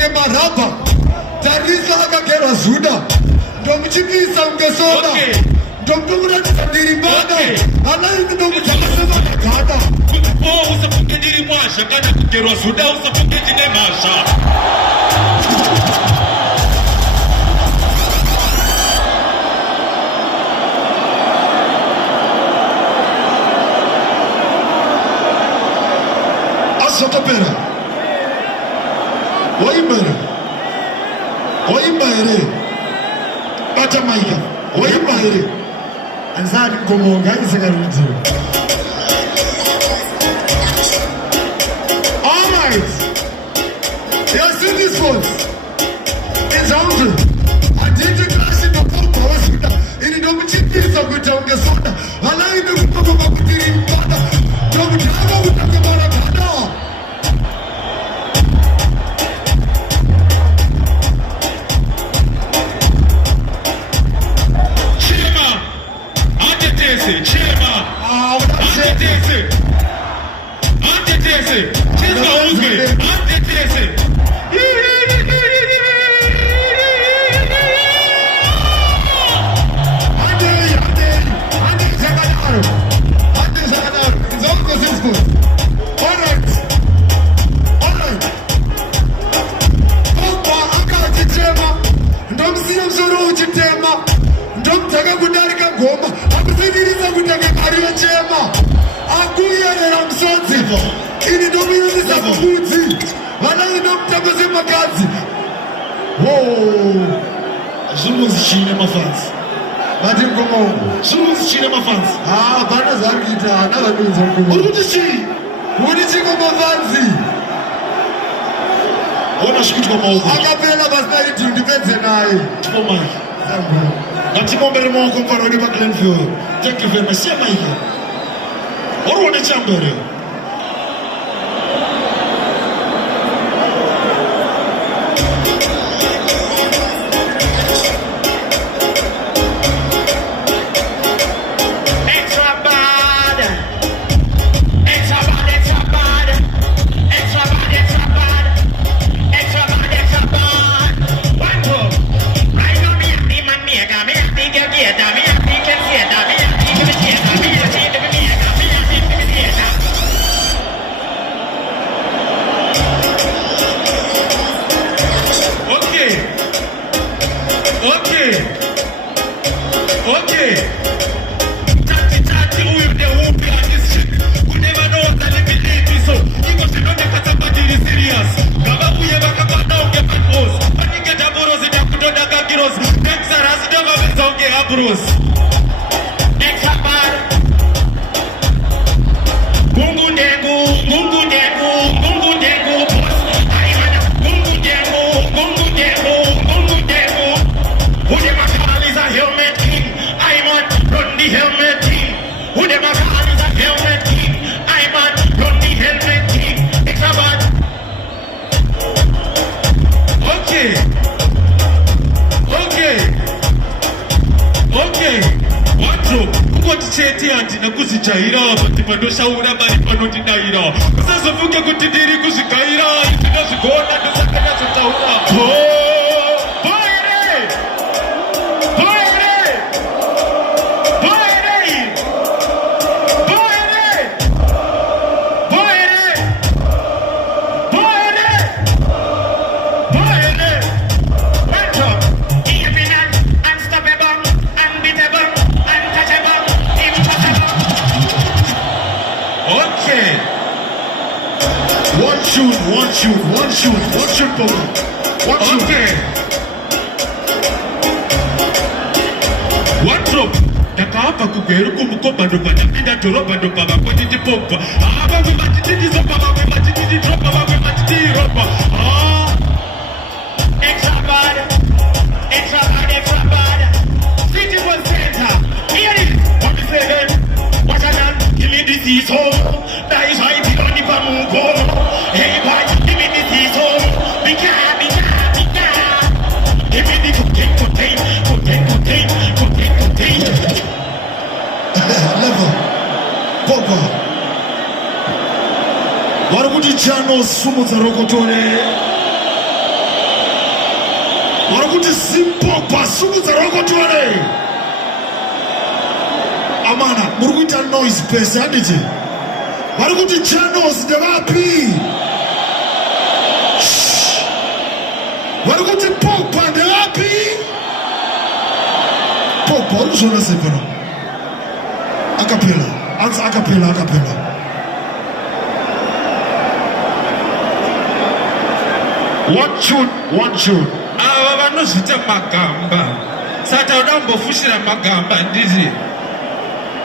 kutange maraba tarisa akagerwa zuda ndomuchipisa ungesoda ndomumuratidza ndirimbada anaini ndomuchakasema nagada kuti po usafunge ndiri mwasha kana kugerwa zuda usafunge ndine mhasha. Asotopera Oimbere Bata Maika Oimbere Anzani Komonga Isagaruti. Alright, you have seen this one. It's haunted. I did the class in the football hospital. In the Dominican of the Tonga Soda. I like the people of the Pada. Don't have with the Maratana. Akapela basnari to defense naye. Oh my. Ngatimombe mo komparo ni Glenview. Thank you very much. Sema hiyo. Orone chambere. Warakuti simple pasuku za rokoti wale. Amana, murukuita noise pesa handiti. Warakuti channels de wapi. Warakuti Pogba de wapi. Pogba, uruzona sepano. Acapella, answer acapella. One tune. Ava vanozvita magamba. Saka udambo fushira magamba ndizi.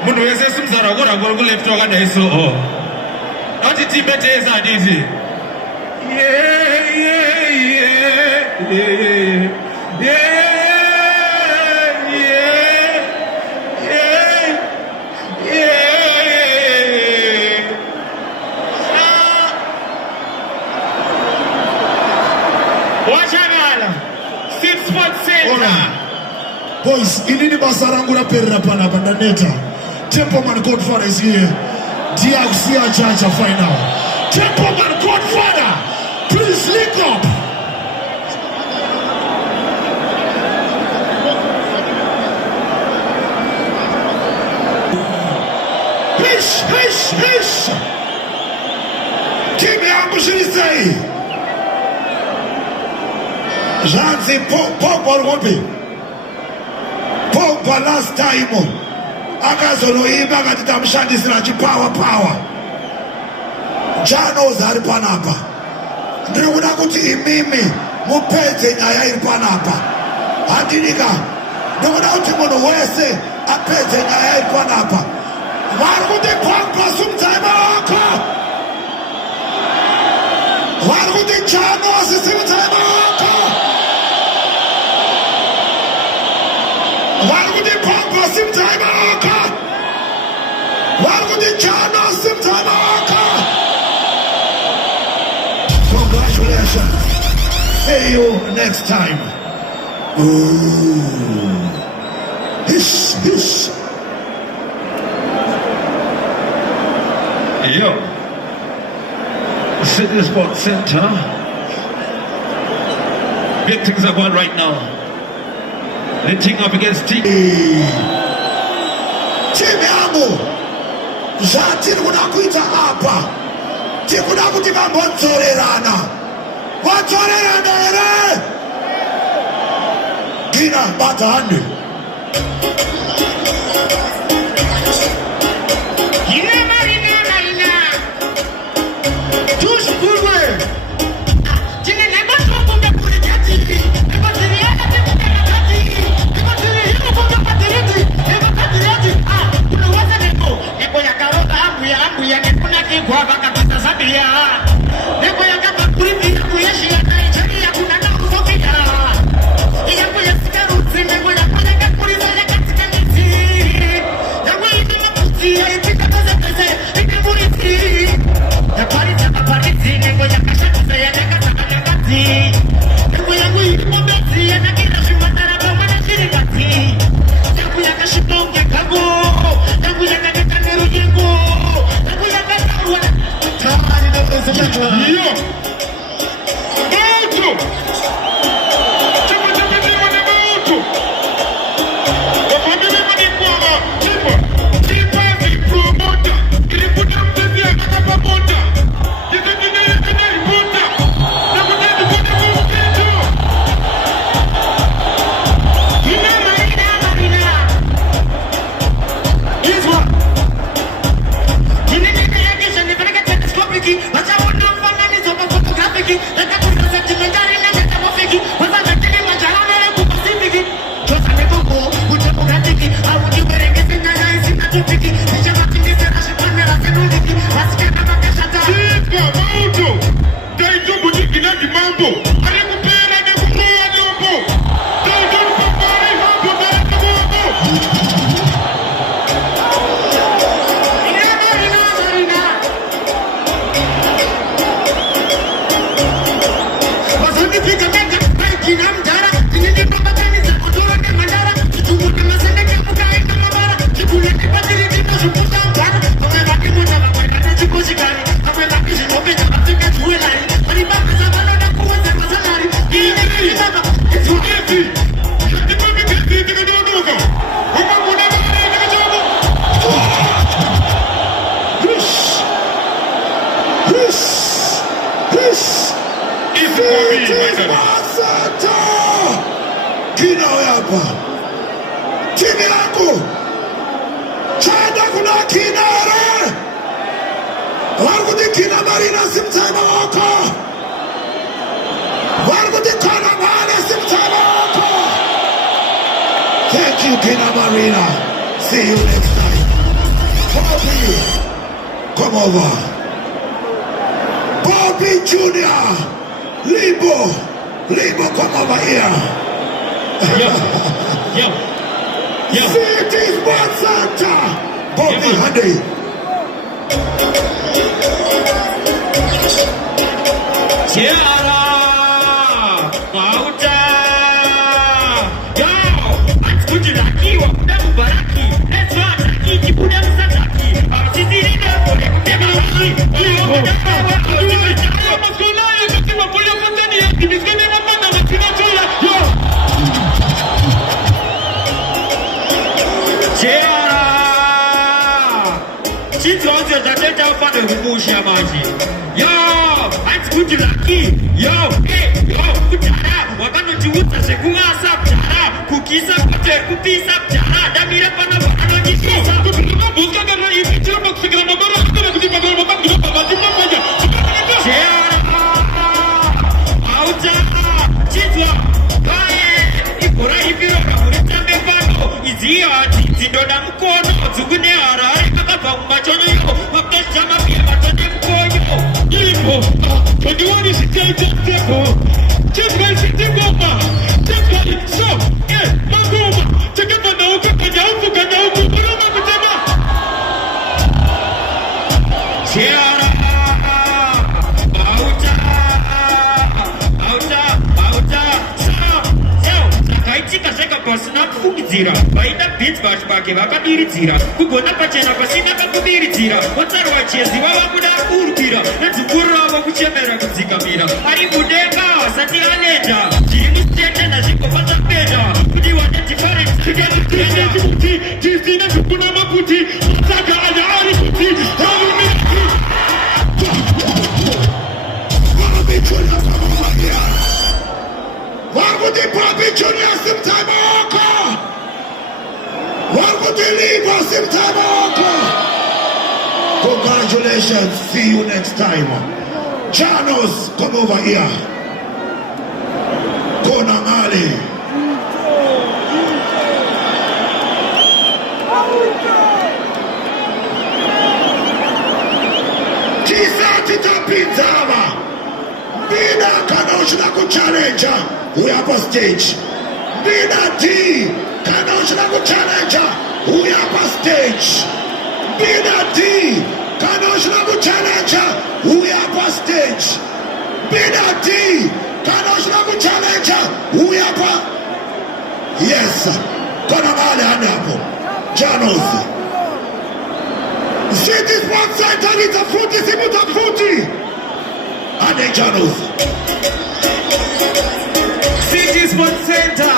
Munhu wese simuzara kurangora kuleft wakadai so. Noti timbeteza ndizi. Boys, inini basarangura perra pana pandaneta. Templeman Godfather is here. DRC Chacha final. Templeman Godfather, please link up. Hish. Kimi ambushirisa. Janzi Pogba Rubi. Pogba last time. Akazoloimba akati tamushandisira power. Jano zari panapa. Ndiri kuda kuti imimi mupedze nyaya iri panapa. Handinika. Ndiri kuda kuti munhu wese apedze nyaya iri panapa. Vari kuti Pogba simutaima wako. Vari kuti Jano simutaima wako. Vari kuti Pogba simutaima wako. Vari kuti Jano simutaima wako. Congratulations. See you next time. Ooh. Hish. Yo. City Sports Center. Big things are going right now. Lifting up against team. Team yangu. Zati kunakuita hapa. Tikuda kuti vambotsorerana. Vatsorerana here. Gina batahandi. City Center. Kina hapa. Timu yangu. Chanda kuna kinara. Wargudi kina Marina simtama wako. Wargudi kona mane simtama wako. Thank you, Kina Marina. See you next time. Bobby, come over. Bobby Jr. Libo, come over here. Yo. City Sports Center. Bobby, honey. Tiara, Mauta. Yo, Antuji Laki, Wakuda Mubaraki. Let's watch Laki, Kibuda Musataki. Sisi Rida, Kode Kutema Laki. Wakuda Mubaraki. Maskuna, Yukima Pula Kutani, Kimiskene Mapana, Makina Chola. Yo. Tiara. Chitronzo Jateta Fane Hubushia Maji. Yo, Antuji Laki. Yo, Kutara. Wakano Chiwuta Shekuna Saptara. Kukisa Kute, Kupisa Ptara. Damira Pana Wakano Jishisa. Kutuka Buska Gana Ifichira Baksigana Mabara. Kutuka Kutuka Mabara. Kutuka Kutuka Mabara. Tiara. Auta. Chitwa. Bae. Ikora Ipiro Kakurita Mefano. Izia. Tidoda Mkono. Zugune Harare. Kaka Machono Yo. Wakesha Mapia Matone Mkono. Lipo. 21 is the tempo. Just by sitting over. Just by so. Yeah, Magoma. Take it for now. Kanyauku. Kuruma Kutema. Tiara. Auta. Sakaitika seka pasina kufungizira. Baida beats bashbake vakabiridzira. Kugona pachena pasina kakubiridzira. Watsarwa chezi vavakuda kurukira. Nedzukuru ravo kuchemera kudzikamira. Ari mudenga asati anenda. Chiri mustende nazvikopa zvapenda. Kuti wane difference. Kuti tisina zvekuna makuti. Saka ana ari kuti. Wargudi Bobby Jr. simtama wako. Wargudi Libo simtama wako. Congratulations. See you next time. Janos, come over here. Konamali. Tisati tapitama. Bina Kanoshna Challenger. We have a stage. Bina D. Kanoshna Challenger. We have a stage. Bina D. Kanoshna Challenger. We have a stage. Bina D. Kanoshna Challenger. We have a. Yes. Konamale Anapo. Janos. City Sports Center is a 40 simuta 40. Ane Janos. City Sports Center.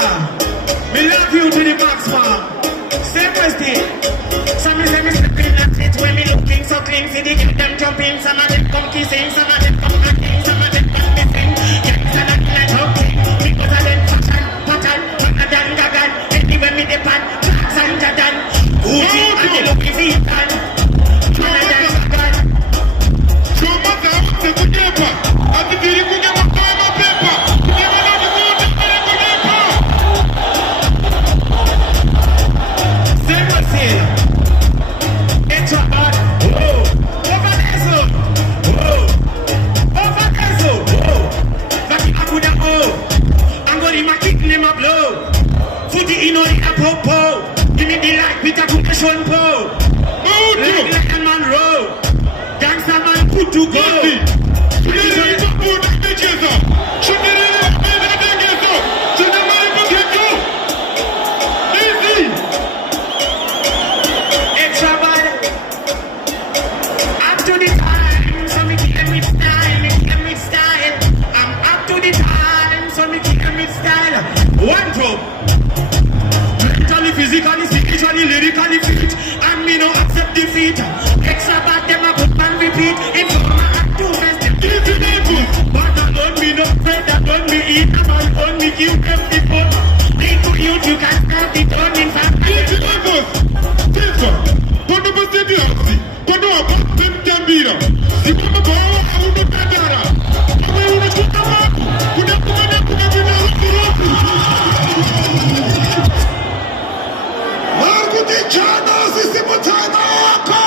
We love you to the max, man. Same question. Some is them stepping at it when me looking so clean. See the get them jumping. Some of them come kissing. Some of them come hacking. Some of them come missing. Gangs and like okay. Because of them pattern. Pattern, gagan. Anywhere me depend. Tracks and jadan. Uji and they looking for it. Give me the light, Peter Kukashon Po. Like a man roll. Gangsta man put to go. Extra bad. Up to the time, so me keep them with style. I'm up to the time, so me keep them with style. One drop. Physically, spiritually, lyrically fit. And me no accept defeat. Extra bad them a put man repeat. Informer and two best them give to them. But don't me me no say that don't me eat them and don't me give them the food. Need to you can start the turning back. Yes, quando você viesse, quando a bosta tambira, se como boa a uma pedara, como eu não escuto mais, quando eu Largo de Janos e Simultaneoco!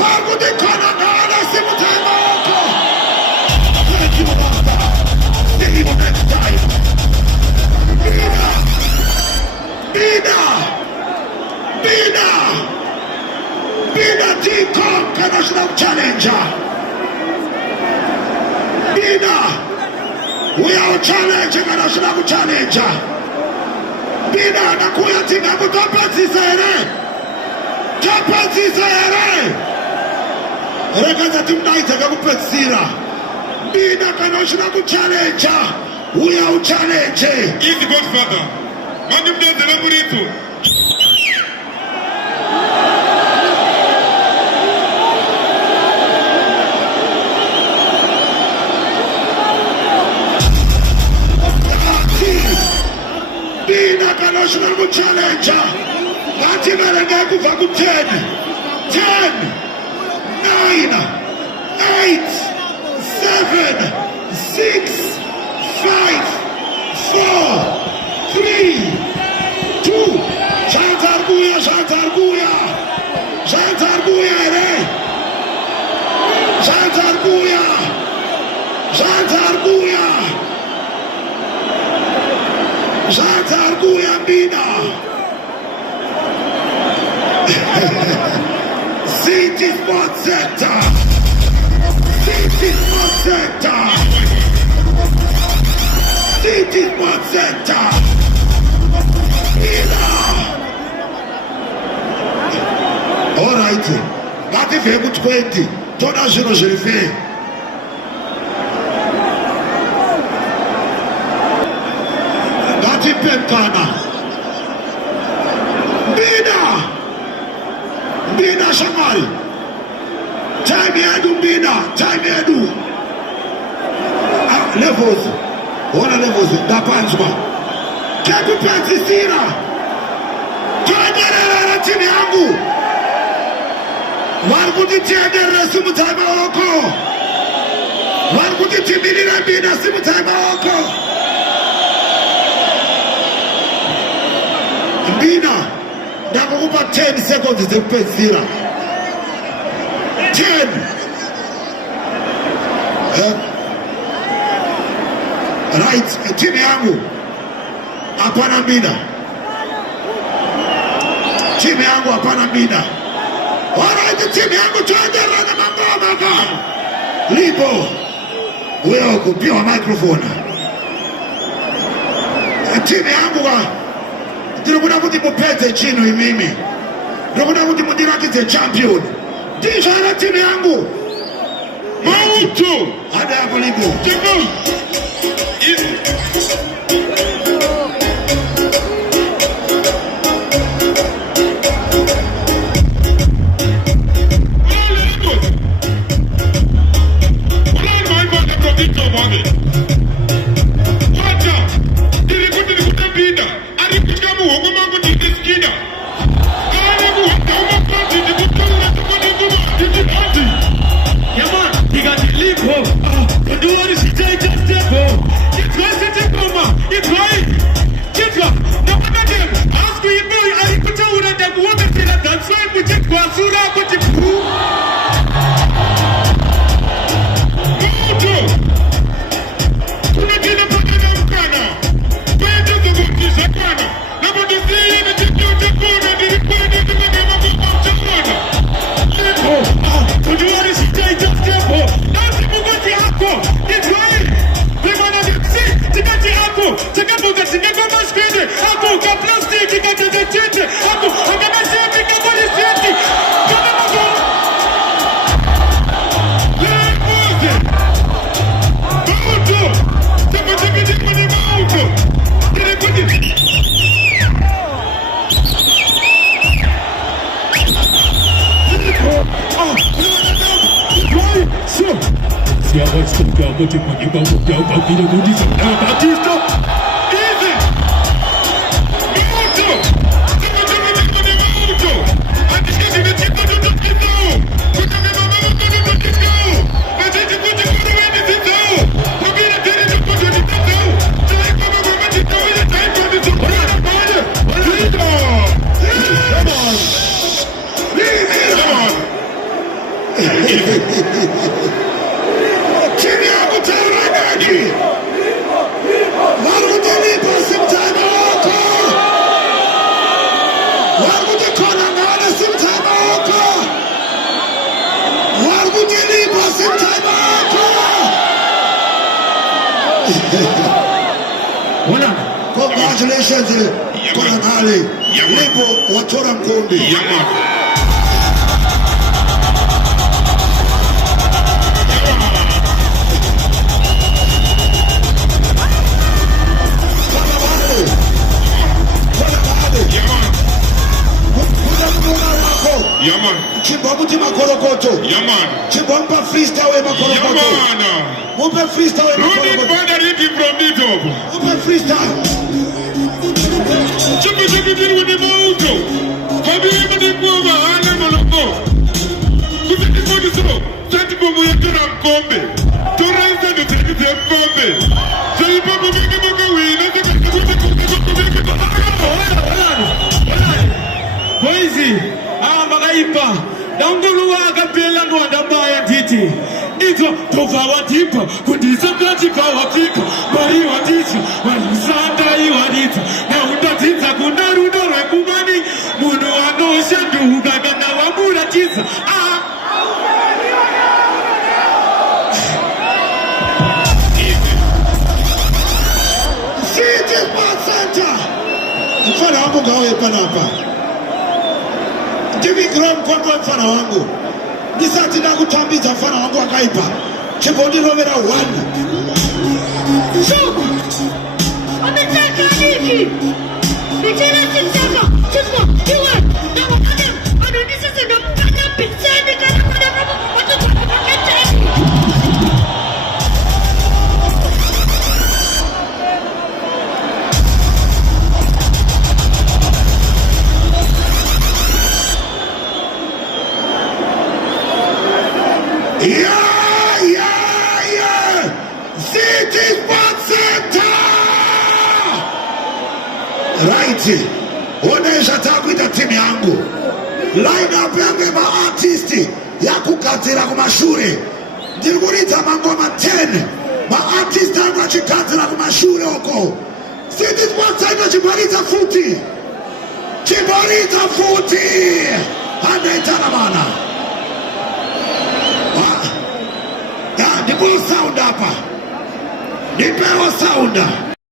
Largo de Cananana e Simultaneoco! Thank you, Master! See you next time! Bina D-Conk National Challenger! Bina! We are challenging a national challenger! Bina nakuya timu kutopatisa ere rekaza timu naitaka kupatsira Bina kanoshina kuchallenge uya uchallenge Easy Godfather. Mandi mdeze na burito. Bina kanoshina kuchallenge Ngati merenge kuva ku 10 9 8 7 6 5 4 3 2 Jantarguya ere Jantarguya Bina City Sports Center City Sports Center Bina Alright Ngati vhe ku 20 tona zvino zviri fe Ngati pempana Bina shamari Time yedu Levels Wana levels Dapanzwa Keku pensisira Tuendelea timu yangu Warkuti tiendelea simu taima wako Warkuti timilina Bina simu taima wako Bina Nakukupa 10 seconds zikupensira 10 Right, timu yangu hapana Bina. Timu yangu hapana Bina. Alright, timu yangu tuendelea na mangoma kama Lipo. Wewe kupiwa microphone. Timu yangu ndikuna kuti mupedze chino imimi. Ndikuna kuti mundirakidze champion. Ndizvara timu yangu. Mauto. Hada hapo Lipo. Aku, See how much stuff you are putting on your mouth. You are about to do this. Batista! Easy! Minuto! Minuto! Chini yangu taranagi warudilipa simtana wako warudikona ngane simtana wako warudilipa simtana wako. Congratulations Konan Ali Lipo Watora Mkundi. Chimba mutima korokoto. Chimba freestyle we makorokoto. Mupe freestyle we makorokoto. Mupe freestyle. Chimba diri wani mauto. Fabi mani kuwa hana maloko. Kufiki kodi silo. Sati bomu ya tura mkombe. Tura isa do teni te mkombe. Salipa mumiki mwaka wina. Boizi. Magaipa, Dangulu Agapela no Adabaya Titi. It's a Tokawa Tipa, could is a Platica Africa, Marie Watiti, when Santa Iwanita. Now that it's a Gunarudo Rakumani, Muno Ano Shandu, Gagana Wabura Tisa. City Santa. Mfano wangu gawe panapa. Jimmy Graham kwa mfano wangu. Nisati na kutambiza mfano wangu akaipa. Chikondi Romera 1. So, ametaka nini? Nichana sitaka. Chukua, kiwa. Na wakati anonisa sana mkana pizani kana kuna mama watoto wakati. Yeah. City Sports Center. Right. Onesha takuita timu yangu. Line up yangu ma artisti ya kukatira kwa mashure. Nilikuita mangoma 10. Ma artisti yangu achikatira kwa mashure huko. City Sports Center chibarita futi. Chibarita futi. Handa itana mana. Nipo sound hapa. Nipewa sound.